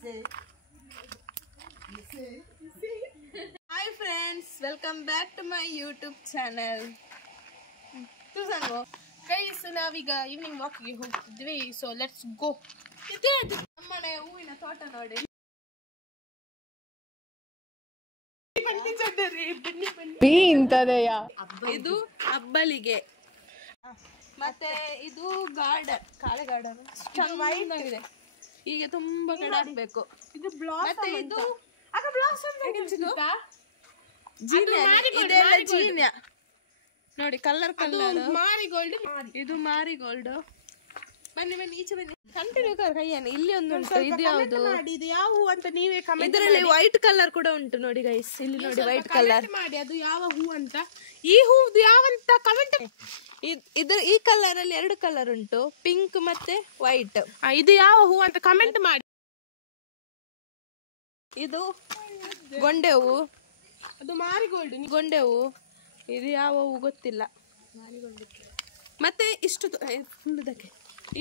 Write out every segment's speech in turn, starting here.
Hi friends, welcome back to my YouTube channel. Guys, ನಾವೀಗ evening ವಾಕಿಗೆ ಹೋಗ್ತಿದ್ವಿ. So let's go. ಇದೇ ನಮ್ಮನೆ ಹೂವಿನ ತೋಟ ನೋಡಿ. ಇದು ಅಬ್ಬಲಿಗೆ, ಮತ್ತೆ ಇದು ಗಾರ್ಡನ್, ಕಾಳೆ ಗಾರ್ಡನ್ ಚೆನ್ನಾಗಿದೆ. ಹೀಗೆ ತುಂಬಾ ಕಡೆ ಹಾಕ್ಬೇಕು. ಇದು ಮತ್ತೆ ಇದು ಇದೆಲ್ಲ ಜೀನ್ಯ ನೋಡಿ, ಕಲರ್ ಕಲರ್. ಮಾರಿಗೋಲ್ಡ್. ಇದು ಮಾರಿಗೋಲ್ಡ್. ಬನ್ನಿ ಬನ್ನಿ ಈಚೆ ಬನ್ನಿ, ಕಂಟಿನ್ಯೂ ಕೈಯನ್ನು. ಇಲ್ಲಿ ಒಂದು ಉಂಟು, ಇದು ಯಾವುದು? ಇದು ಯಾವ ಹೂ ಅಂತ ನೀವೇ ಕಮೆಂಟ್ ಇದರಲ್ಲಿ ವೈಟ್ ಕಲರ್ ಕೂಡ ಉಂಟು ನೋಡಿ ಗೈಸ್. ಇಲ್ಲಿ ನೋಡಿ ವೈಟ್ ಕಲರ್ ಮಾಡಿ, ಅದು ಯಾವ ಹೂ ಅಂತ. ಈ ಹೂ ಯಾವಂತ ಕಮೆಂಟ್. ಈ ಕಲರ್ ಅಲ್ಲಿ 2 ಕಲರ್ ಉಂಟು, ಪಿಂಕ್ ಮತ್ತೆ ವೈಟ್. ಇದು ಯಾವ ಹೂ ಅಂತ ಕಮೆಂಟ್ ಮಾಡಿ. ಇದು ಗೊಂಡೆ ಹೂವು, ಅದು ಮಾರಿಗೋಲ್ಡ್. ಗೊಂಡೆ ಹೂವು. ಇದು ಯಾವ ಹೂವು ಗೊತ್ತಿಲ್ಲ. ಮತ್ತೆ ಇಷ್ಟು ಫುಲ್ಲದಕ್ಕೆ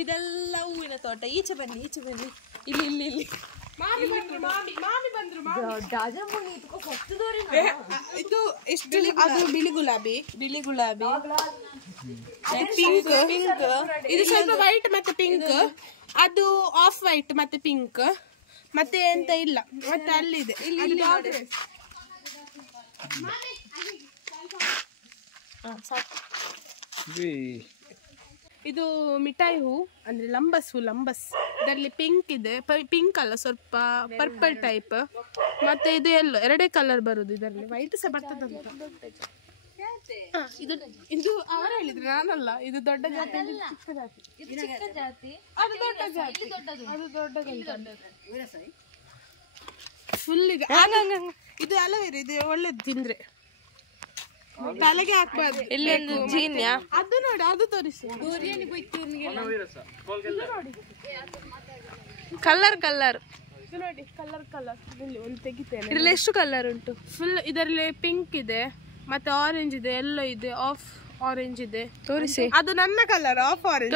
ಇದೆಲ್ಲ ಹೂವಿನ ತೋಟ. ಈಚೆ ಬನ್ನಿ, ಈಚೆ ಬನ್ನಿ. ಇಲ್ಲಿ ಇಲ್ಲಿ ಇಲ್ಲಿ ಇದು ಎಷ್ಟು? ಅದು ಬಿಳಿ ಗುಲಾಬಿ, ಬಿಳಿ ಗುಲಾಬಿ, ಪಿಂಕ್. ಇದು ಸ್ವಲ್ಪ ವೈಟ್ ಮತ್ತೆ ಪಿಂಕ್. ಅದು ಆಫ್ ವೈಟ್ ಮತ್ತೆ ಪಿಂಕ್. ಮತ್ತೆ ಎಂತ ಇಲ್ಲ. ಮತ್ತೆ ಅಲ್ಲಿದೆ, ಇದು ಮಿಠಾಯಿ ಹೂ ಅಂದ್ರೆ ಲಂಬಸ್ ಹೂ. ಲಂಬಸ್ ಇದರಲ್ಲಿ ಪಿಂಕ್ ಇದೆ, ಪಿಂಕ್ ಅಲ್ಲ, ಸ್ವಲ್ಪ ಪರ್ಪಲ್ ಟೈಪ್. ಮತ್ತೆ ಇದು ಎಲ್ಲೋ, 2 ಕಲರ್ ಬರುದು. ಇದರಲ್ಲಿ ವೈಟ್ ಸಹ ಬರ್ತದಂತ. ಇದು ಅವರು ಹೇಳಿದ್ರು, ನಾನಲ್ಲ. ಇದು ದೊಡ್ಡ ಜಾತಿ, ಚಿಕ್ಕ ಜಾತಿ. ಅದು ದೊಡ್ಡ ಜಾತಿ, ಅದು ದೊಡ್ಡದು. ಫುಲ್ ಇದೆ. ಇದು ಅಲೋವೆರಾ. ಇದು ಒಳ್ಳೇದು ತಿಂದ್ರೆ, ತಲೆಗೆ ಹಾಕ್ಬಾರ್ದು. ಇಲ್ಲಿ ಒಂದು ಜೀನ್ಯ. ಅದು ನೋಡಿ, ಅದು ತೋರಿಸಿ. Colour colour. ಇದು ನೋಡಿ, ಕಲರ್ ಕಲರ್. ಇಲ್ಲಿ ಒಂದು ತೆಗಿತೇನೆ. ಇದರಲ್ಲಿ ಎಷ್ಟು ಕಲರ್ ಉಂಟು? ಫುಲ್ ಇದರಲ್ಲಿ ಪಿಂಕ್ ಇದೆ, ಮತ್ತೆ ಆರೆಂಜ್ ಇದೆ, ಎಲ್ಲೋ ಇದೆ, ಆಫ್ ಆರೆಂಜ್ ಇದೆ. ತೋರಿಸಿ. ಅದು ನನ್ನ ಕಲರ್, ಆಫ್ ಆರೆಂಜ್.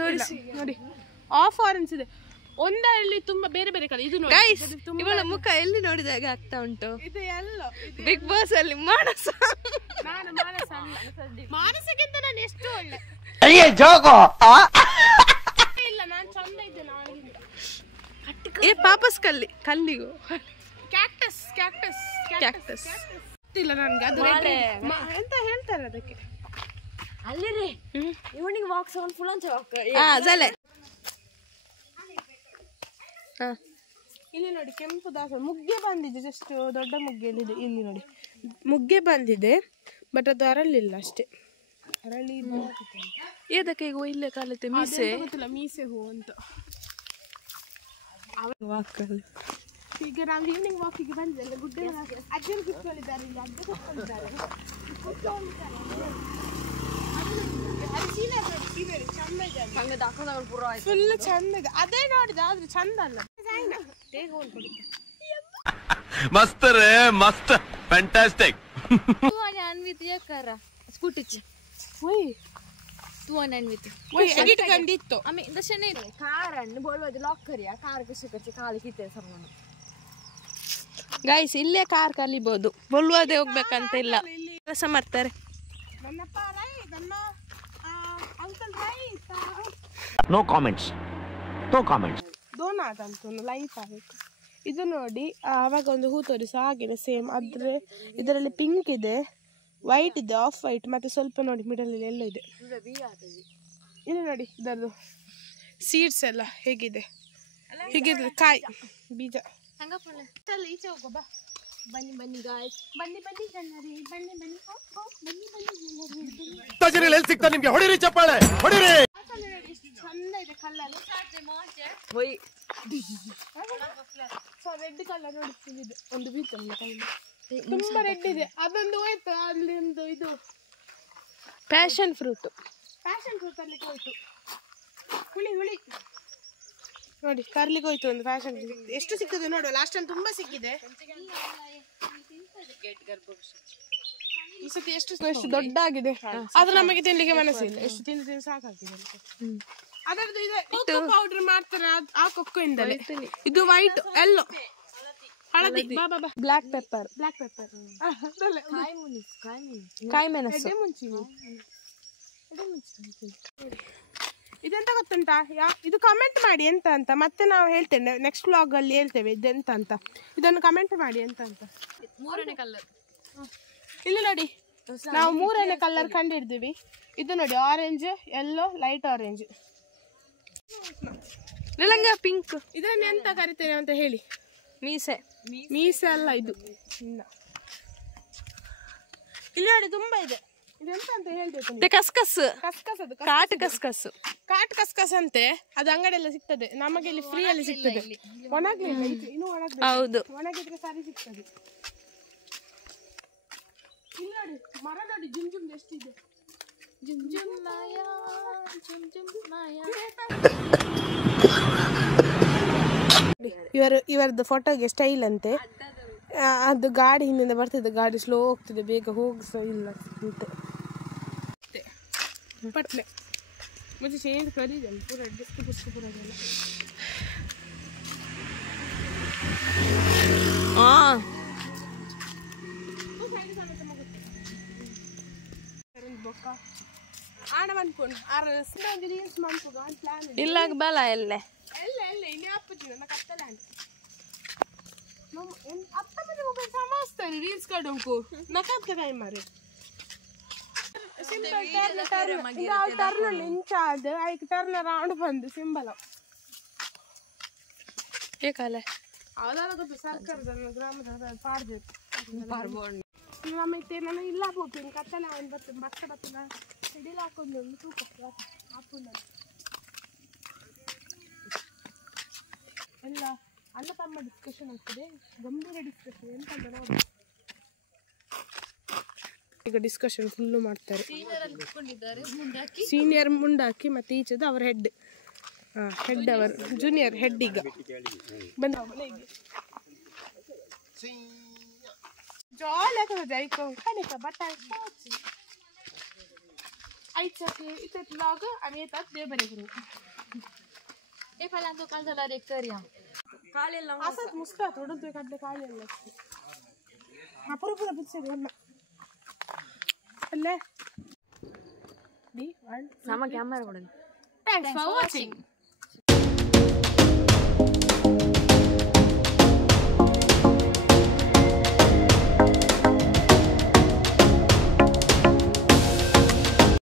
ತೋರಿಸಿ ನೋಡಿ, ಆಫ್ ಆರೆಂಜ್ ಇದೆ. ಒಂದರಲ್ಲಿ ತುಂಬಾ ಬೇರೆ ಬೇರೆ ಕಲರ್. ಇದು ನೋಡಿ, ಇವಳ ಮುಖ ಎಲ್ಲಿ ನೋಡಿದಾಗ ಆಗ್ತಾ ಉಂಟು. ಇದು ಎಲ್ಲ ಬಿಗ್ ಬಾಸ್ ಅಲ್ಲಿ ಮಾನಸ. ನಾನು ಮಾನಸ ಅಲ್ಲ, ಮಾನಸಕ್ಕಿಂತ ನಾನು ಎಷ್ಟು ಒಳ್ಳೆ ಇಲ್ಲ. ನಾನು ಚಂದ ಇದ್ದೇನೆ ಅವನಿಗಿಂತ. ಪಾಪಸ್ ಕಲ್ಲಿಗೂ ಕ್ಯಾಕ್ಟಸ್ ಕ್ಯಾಕ್ಟಸ್ ಕ್ಯಾಕ್ಟಸ್ ಇಲ್ಲ ನನಗೆ. ಅದು ಎಂತ ಹೇಳ್ತಾರೆ ಅದಕ್ಕೆ? ಅಲ್ಲಿ ರೀ ಈವ್ನಿಂಗ್ ವಾಕ್ ಸೌಂಡ್ ಫುಲ್ ಅಂತ ವಾಕ್. ಜಲೆ. ಇಲ್ಲಿ ನೋಡಿ, ಕೆಂಪು ದಾಸವಾಳ ಮುಗ್ಗೆ ಬಂದಿದೆ. ಜಸ್ಟ್ ದೊಡ್ಡ ಮುಗ್ಗೆಯಲ್ಲಿ ಇದೆ. ಇಲ್ಲಿ ನೋಡಿ, ಮುಗ್ಗೆ ಬಂದಿದೆ, ಬಟ್ ಅದು ಅರಳಿಲ್ಲ ಅಷ್ಟೇ. ಅರಳಿ ಏದಕ್ಕೆ ಈಗ ಇಲ್ಲೇ ಕಾಲತ್ತೆ ಮೀಸೆ ಗೊತ್ತಿಲ್ಲ. ಮೀಸೆ ಹೂ ಅಂತ. ಈಗ ನಾವು ಈವ್ನಿಂಗ್ ವಾಕಿಗೆ ಬಂದಿದ್ದೆಲ್ಲ. ಗುಡ್ಡೆ ಅಜ್ಜರು ಕುತ್ಕೊಂಡಿದ್ದಾರೆ, ಇಲ್ಲಿ ಅಜ್ಜ ಕುತ್ಕೊಂಡಿದ್ದಾರೆ. ಫುಲ್ ಚಂದ ಇದೆ. ಅದೇ ನೋಡಿದ, ಆದ್ರೆ ಚಂದ ಅಲ್ಲ. मस्त रे मस्त फैंटास्टिक तू आणि अन्वित एक करा स्कूटीची. होय, तू आणि अन्वित एडिट कंडितो. आम्ही तसे नाही कार आणि बोलवायचं लॉक करूया. कार कशी करते ಕಾಲು ಕಿತ್ತೆ ಸಮನ. ಗೈಸ್, ಇಲ್ಲೇ ಕಾರ್ ಕಲಿಬಹುದು. ಬೊಲ್ವಾದೆ ಹೋಗ್ಬೇಕಂತ ಇಲ್ಲ, ಕೆಲಸ ಮಾಡ್ತಾರೆ. ನನ್ನಪ್ಪ ರೈ, ನನ್ನ uncle Rai. No comments, no comments. ದೋನಾದ ಅಂತ ಒಂದು ಲೈಫ್ ಆಗಬೇಕು. ಇದು ನೋಡಿ, ಆವಾಗ ಒಂದು ಹೂ ತೋರಿಸಿ ಹಾಗೇನೆ ಸೇಮ್. ಆದ್ರೆ ಇದರಲ್ಲಿ ಪಿಂಕ್ ಇದೆ, ವೈಟ್ ಇದೆ, ಆಫ್ ವೈಟ್, ಮತ್ತೆ ಸ್ವಲ್ಪ ನೋಡಿ ಮಿಡಲ್ ಅಲ್ಲಿ ಎಲ್ಲೋ ಇದೆ. ಇಲ್ಲಿ ನೋಡಿ, ಇದರದ್ದು ಸೀಡ್ಸ್ ಎಲ್ಲ ಹೇಗಿದೆ, ಹೀಗಿದೆ ಕಾಯಿ ಬೀಜ. ಈಚೆ ಹೋಗೋ ಬಾ. ಬನ್ನಿ ಬನ್ನಿ ಗಾಯ್ಸ್, ಬನ್ನಿ ಬನ್ನಿ ಜನರಿ, ಬನ್ನಿ ಬನ್ನಿ ಎಲ್ಲಿ ಸಿಗ್ತಾ ನಿಮ್ಗೆ? ಹೊಡಿರಿ ಚಪ್ಪಾಳೆ, ಹೊಡಿರಿ. ಚಂದ ಇದೆ ಕಲರ್. ರೆಡ್ ಕಲರ್ ನೋಡ್ತಿದ್ದೆ, ಒಂದು ಬೀಚ್ ತುಂಬಾ ರೆಡ್ ಇದೆ. ಅದೊಂದು ಹೋಯ್ತು, ಅಲ್ಲಿ ಒಂದು ಇದು ಪ್ಯಾಷನ್ ಫ್ರೂಟ್. ಪ್ಯಾಷನ್ ಫ್ರೂಟ್ ಅಲ್ಲಿ ಹೋಯ್ತು. ಹುಳಿ ಹುಳಿ ನೋಡಿ, ಕರ್ಲಿಗೆ ಹೋಯ್ತು ಒಂದು ಪ್ಯಾಷನ್ ಫ್ರೂಟ್. ಎಷ್ಟು ಸಿಕ್ಕಿದೆ ನೋಡುವ. ಲಾಸ್ಟ್ ಟೈಮ್ ತುಂಬಾ ಸಿಕ್ಕಿದೆ. ಈ ಸತಿ ಎಷ್ಟು ದೊಡ್ಡ ಆಗಿದೆ. ಅದು ನಮಗೆ ತಿನ್ಲಿಕ್ಕೆ ಮನಸ್ಸಿಲ್ಲ. ಎಷ್ಟು ತಿಂದು ಸಾಕಾಗಿದೆ. ಅದರದ್ದು ಇದೆ ಕೊಕ್ಕೋ ಪೌಡರ್ ಮಾಡ್ತಾರೆ ಆ ಕೊಕ್ಕೋ ಇಂದಲೇ. ಇದು ವೈಟ್ ಎಲ್ಲೋ ಹಳದಿ ಬ್ಲಾಕ್ ಪೆಪ್ಪರ್ ಕಾಯಿ ಮೆಣಸು. ಇದೆಂತ ಗೊತ್ತುಂಟಾ? ಇದು ಕಮೆಂಟ್ ಮಾಡಿ ಎಂತ ಅಂತ, ಮತ್ತೆ ನಾವು ಹೇಳ್ತೇವೆ ನೆಕ್ಸ್ಟ್ ವ್ಲಾಗ್ ಅಲ್ಲಿ ಹೇಳ್ತೇವೆ ಇದೆಂತ ಅಂತ. ಇದನ್ನು ಕಮೆಂಟ್ ಮಾಡಿ ಎಂತ ಅಂತ. 3ನೇ ಕಲರ್ ಇಲ್ಲಿ ನೋಡಿ, ನಾವು 3ನೇ ಕಲರ್ ಕಂಡಿಡ್ತೀವಿ. ಇದು ನೋಡಿ orange, yellow, light orange, pink. ಇದನ್ನ ಎಂತ ಕರಿತೇವೆ ಅಂತ ಹೇಳಿ. ಮೀಸೆ ಅಲ್ಲ ಇದು. ಇಲ್ಲಿ ನೋಡಿ ತುಂಬಾ ಇದೆ. ಇದೆಂತ ಅಂತ ಹೇಳ್ಬೇಕು. ಕಸ್ಕಸ್ ಅದು ಕಾಟ್ ಕಸ್ಕಸ್. ಕಾಟ್ ಕಸ್ಕಸ್ ಅಂತೆ. ಅದು ಅಂಗಡಿಯೆಲ್ಲ ಸಿಗ್ತದೆ, ನಮಗೆ ಇಲ್ಲಿ ಫ್ರೀ ಅಲ್ಲಿ ಸಿಗ್ತದೆ. ಒಣಗ್ಲಿಲ್ಲ, ಇನ್ನು ಒಣಗ್ಲಿಲ್ಲ. ಹೌದು, ಒಣಗಿದ್ರೆ ಸರಿ ಸಿಗ್ತದೆ. ಇಲ್ಲಿ ನೋಡಿ ಮರ ನೋಡಿ, ಜುಮ್ ಜುಮ್ ಎಷ್ಟಿದೆ. ಇವರದ್ದು ಫೋಟೋಗೆ ಸ್ಟೈಲ್ ಅಂತೆ. ಅದು ಗಾಡಿ ಹಿಂದಿಂದ ಬರ್ತಿದೆ, ಗಾಡಿ ಸ್ಲೋ ಹೋಗ್ತಿದೆ, ಬೇಗ ಹೋಗಿಸ ಇಲ್ಲ ಅಂತೆ. पटले मुझे चेंज कर ही जल्दी पूरा डिस्क पुस्क पूरा देना। हां तो साइड सामने तो मगत करन बोका आना मन कोन आर सिंदा रील्स मन को गान प्लान ಇಲ್ಲ ಬಲ ಎಲ್ಲ ಇಲ್ಲಿ ಅಪ್ಪಜಿನ ನಾ ಕತ್ತಲಾಂಡ್ ಮಮ್ಮ ಅಪ್ಪಜಿನ ಮೊಬೈಲ್ ಸಮಸ್ತ ರೀಲ್ಸ್ ಕಡಂಕು ನಕತ್ ಕೈ ಮಾರೆ सिंपल टर्न इंचार्ज एक टर्न अराउंड बंद सिंबल ये काले ಅವದಾದ ಗೊತ್ತು ಸರ್ಕಾರದ ಗ್ರಾಮದ ಪಾರ್ಬೋದು ನಮ್ಮೈತೆ ನಾನು ಇಲ್ಲ ಹೋಗ್ತೀನಿ ಕತ್ತಲ ಒಂದು ಬರ್ತೀನಿ ಬಕ್ಕ ಬತ್ತನ ಸಿಡಿಲ್ ಹಾಕೊಂಡು ಒಂದು ತೂಕ ಹಾಕೊಂಡು ಎಲ್ಲ ಅಣ್ಣ ತಮ್ಮ ಡಿಸ್ಕಷನ್ ಆಗ್ತದೆ, ಗಂಭೀರ ಡಿಸ್ಕಷನ್. ಎಂತ ಅಂತ ನೋಡಿ ಈಗ ಡಿಸ್ಕಷನ್ ಫುಲ್ಲು ಮಾಡ್ತಾರೆ. ಸೀನಿಯರ್ ಮುಂಡಾಕಿ ಮತ್ತೆ ಈಚೆದು ಅವರ ಹೆಡ್ ಅವರು ಜೂನಿಯರ್ ಹೆಡ್. ಈಗ ಬಂದ ಜಾಲಿ ಆಗ್ತದೆ ಐಕೋ ಖಂಡಿತ ಬಟ್ आईचं इथे ब्लॉग आम्ही येतात देवबरे करू ए पहिला तो काल झाला रे करूया कालेला असंच मुस्का थोडं ते काढले कालेला हा पुरा पिक्चर आहे ना अल्ले डी 1 sama camera ಕೊಡು Thanks for watching.